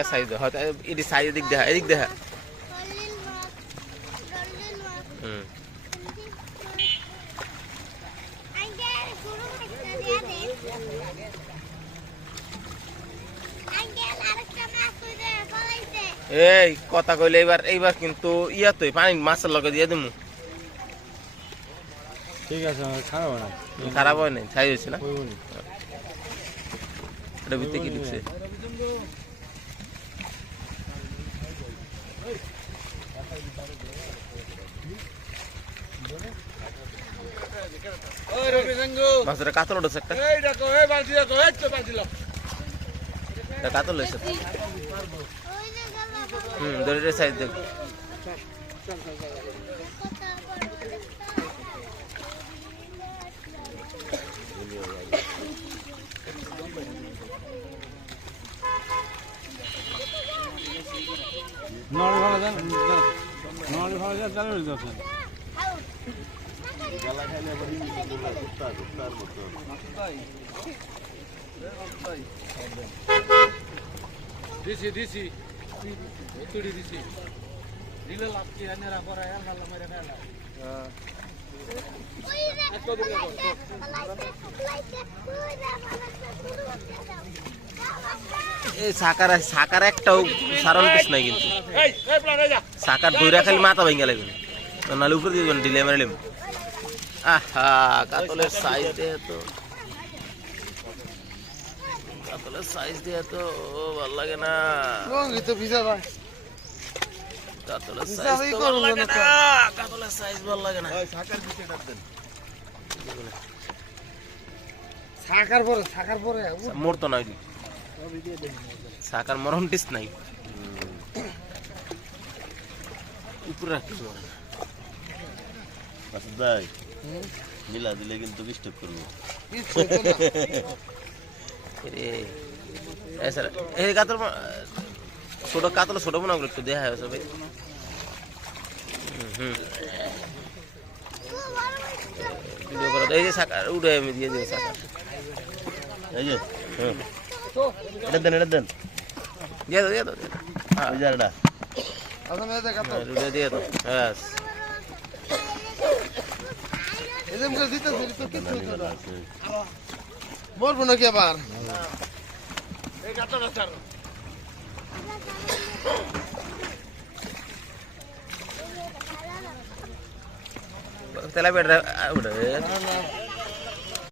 ইয়া size হয়তো এটি size এদিক দেখা এদিক দেখা হুম এই কথা কইলে এইবার কিন্তু ইয়া তো পানি মাছের লগে দিয়ে দিমু ঠিক আছে খারাপ হয় নাই ছাই হয়েছে না এটা ভিতরে কি ঢুকছে মাছের কাতল উঠেছে একটা কাতল হয়েছে দড়িটার সাইজ দেখ দিছি তুড়ি দিছি দিলে লাপকি আনেরা পরে আল্লাহ মাইরা ফেলা এই সাকার একটাও সারণ পিস নাই কিন্তু সাকার দইরা খালি মাথা ভেঙে লাগবে নালে উপরে দিয়ে ডিলে মারলাম আহা কাতলের সাইজ দিয়ে তো কাতলের সাইজ দিয়ে তো ভালো লাগে না কাতলের সাইজ তো ভালো লাগে না কাতলের সাইজ ভালো লাগে না সাকার পরে মরতো না সাকার মরণ টিস নাই উপরে রাখতে ভাই নীলা দিলে কিন্তু ডিস্টার্ব করবো এই কাতল ছোট কাতল ছোট মনে হলো একটু দেখা হয়েছে ভাই ভিডিও করা এই যে সাকার উঠে আমি দিয়ে দিই সাকার এই যে এটা দেন দিয়ে দাও ওই জায়গাটা উঠে দিয়ে দাও হ্যাঁ বলবো নাকি আবার তেলাপিয়া